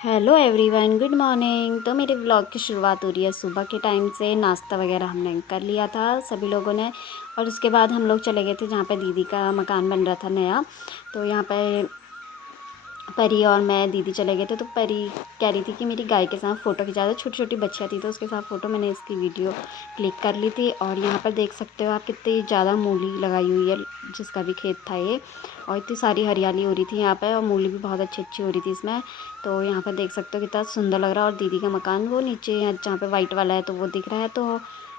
Hello everyone, good morning. तो मेरे vlog की शुरुआत हो रही है सुबह के टाइम से। नाश्ता वगैरह हमने कर लिया था सभी लोगों ने, और उसके बाद हम लोग चले गए थे जहाँ पे दीदी का मकान बन रहा था नया। तो यहाँ पे परी और मैं दीदी चले गए थे। तो परी कह रही थी कि मेरी गाय के साथ फ़ोटो खिंचा दो। छोटी छोटी बच्चियाँ थी तो उसके साथ फ़ोटो मैंने इसकी वीडियो क्लिक कर ली थी। और यहाँ पर देख सकते हो आप कितनी ज़्यादा मूली लगाई हुई है, जिसका भी खेत था ये। और इतनी सारी हरियाली हो रही थी यहाँ पर, और मूली भी बहुत अच्छी अच्छी हो रही थी इसमें। तो यहाँ पर देख सकते हो कितना सुंदर लग रहा है। और दीदी का मकान वो नीचे जहाँ पर वाइट वाला है तो वो दिख रहा है। तो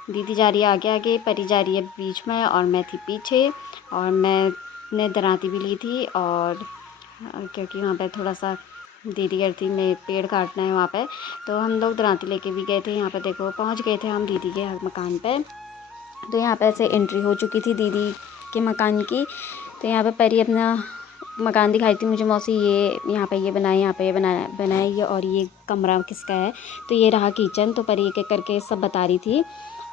दीदी जा रही है आगे आगे, परी जा रही है बीच में, और मैं थी पीछे। और मैंने दराती भी ली थी, और क्योंकि वहाँ पे थोड़ा सा दीदी कह रही थी मैं पेड़ काटना है वहाँ पे। तो हम लोग दराती लेके भी गए थे। यहाँ पे देखो पहुँच गए थे हम दीदी के मकान पे। तो यहाँ पे ऐसे एंट्री हो चुकी थी दीदी के मकान की। तो यहाँ पे परी अपना मकान दिखाई थी मुझे, मौसी ये यहाँ पे ये बनाए, यहाँ पे ये बनाया ये, और ये कमरा किसका है। तो ये रहा किचन। तो परी एक एक करके सब बता रही थी।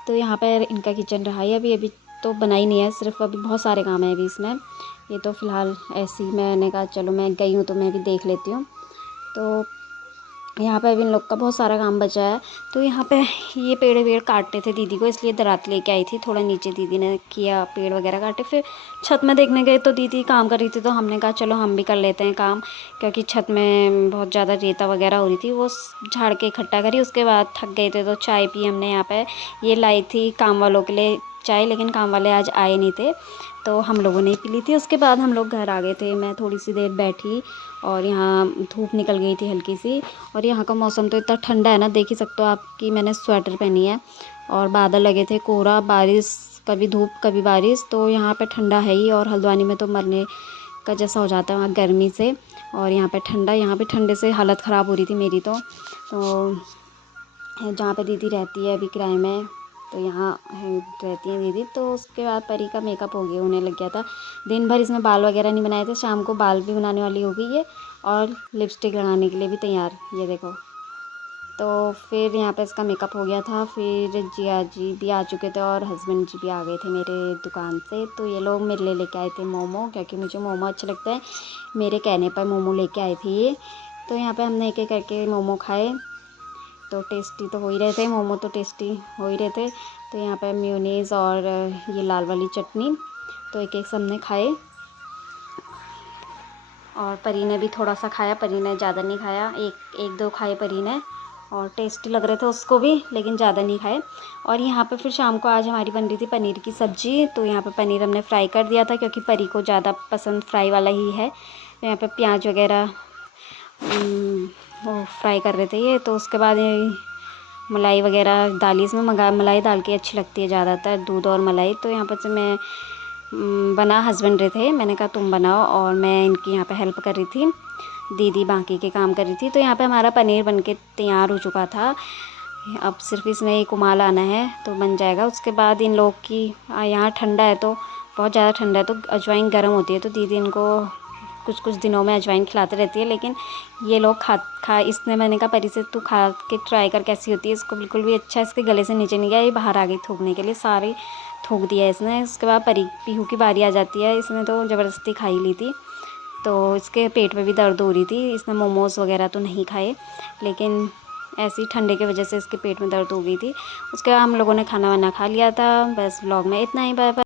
तो यहाँ पर इनका किचन रहा है। अभी तो बना ही नहीं है, सिर्फ अभी बहुत सारे काम है अभी इसमें। ये तो फ़िलहाल ऐसे ही मैंने कहा चलो मैं गई हूँ तो मैं भी देख लेती हूँ। तो यहाँ पे अभी इन लोग का बहुत सारा काम बचा है। तो यहाँ पे ये पेड़ वेड़ काटने थे दीदी को, इसलिए दरात लेके आई थी। थोड़ा नीचे दीदी ने किया, पेड़ वगैरह काटे। फिर छत में देखने गए तो दीदी काम कर रही थी, तो हमने कहा चलो हम भी कर लेते हैं काम। क्योंकि छत में बहुत ज़्यादा रेता वगैरह हो रही थी, वो झाड़ के इकट्ठा करी। उसके बाद थक गए थे तो चाय पी हमने। यहाँ पे ये लाई थी काम वालों के लिए चाय, लेकिन काम वाले आज आए नहीं थे तो हम लोगों ने पी ली थी। उसके बाद हम लोग घर आ गए थे। मैं थोड़ी सी देर बैठी, और यहाँ धूप निकल गई थी हल्की सी। और यहाँ का मौसम तो इतना ठंडा है ना, देख ही सकते हो आप कि मैंने स्वेटर पहनी है। और बादल लगे थे, कोहरा, बारिश, कभी धूप कभी बारिश। तो यहाँ पे ठंडा है ही, और हल्द्वानी में तो मरने का जैसा हो जाता है वहाँ गर्मी से। और यहाँ पे ठंडा, यहाँ पे ठंडे से हालत ख़राब हो रही थी मेरी। तो जहाँ पे दीदी रहती है अभी किराए में, तो यहाँ रहती हैं दीदी। तो उसके बाद परी का मेकअप हो गया, होने लग गया था। दिन भर इसमें बाल वगैरह नहीं बनाए थे, शाम को बाल भी बनाने वाली हो गई है, और लिपस्टिक लगाने के लिए भी तैयार, ये देखो। तो फिर यहाँ पे इसका मेकअप हो गया था। फिर जिया जी भी आ चुके थे, और हस्बैंड जी भी आ गए थे मेरे दुकान से। तो ये लोग मेरे लिए लेके आए थे मोमो, क्योंकि मुझे मोमो अच्छे लगते हैं। मेरे कहने पर मोमो लेके आए थे ये। तो यहाँ पे हमने एक एक करके मोमो खाए। तो टेस्टी तो हो ही रहे थे, मोमो तो टेस्टी हो ही रहे थे। तो यहाँ पर मेयोनीज़ और ये लाल वाली चटनी, तो एक एक सबने खाए। और परी ने भी थोड़ा सा खाया, परी ने ज़्यादा नहीं खाया, एक एक दो खाए परी ने। और टेस्टी लग रहे थे उसको भी, लेकिन ज़्यादा नहीं खाए। और यहाँ पे फिर शाम को आज हमारी बन रही थी पनीर की सब्ज़ी। तो यहाँ पे पनीर हमने फ्राई कर दिया था, क्योंकि परी को ज़्यादा पसंद फ्राई वाला ही है। तो यहाँ पे प्याज वगैरह वो फ्राई कर रहे थे ये। तो उसके बाद ये मलाई वगैरह डाली इसमें। मलाई डाल के अच्छी लगती है ज़्यादातर, दूध और मलाई। तो यहाँ पर से मैं बना हस्बैंड रहे थे, मैंने कहा तुम बनाओ, और मैं इनकी यहाँ पे हेल्प कर रही थी। दीदी बाकी के काम कर रही थी। तो यहाँ पे हमारा पनीर बनके तैयार हो चुका था। अब सिर्फ इसमें एक उबाल आना है तो बन जाएगा। उसके बाद इन लोग की यहाँ ठंडा है, तो बहुत ज़्यादा ठंडा है, तो अजवाइन गर्म होती है। तो दीदी इनको कुछ कुछ दिनों में अजवाइन खिलाते रहती है। लेकिन ये लोग खा इसने, मैंने कहा परी से तू खा के ट्राई कर कैसी होती है। इसको बिल्कुल भी अच्छा इसके गले से नीचे नहीं गया, ये बाहर आ गई थूकने के लिए, सारी थूक दिया इसने। उसके बाद पीहू की बारी आ जाती है, इसने तो ज़बरदस्ती खा ही ली थी। तो इसके पेट में भी दर्द हो रही थी, इसने मोमोज़ वगैरह तो नहीं खाए, लेकिन ऐसे ही ठंडे की वजह से इसके पेट में दर्द हो गई थी। उसके बाद हम लोगों ने खाना वाना खा लिया था। बस व्लॉग में इतना ही, बाय बाय।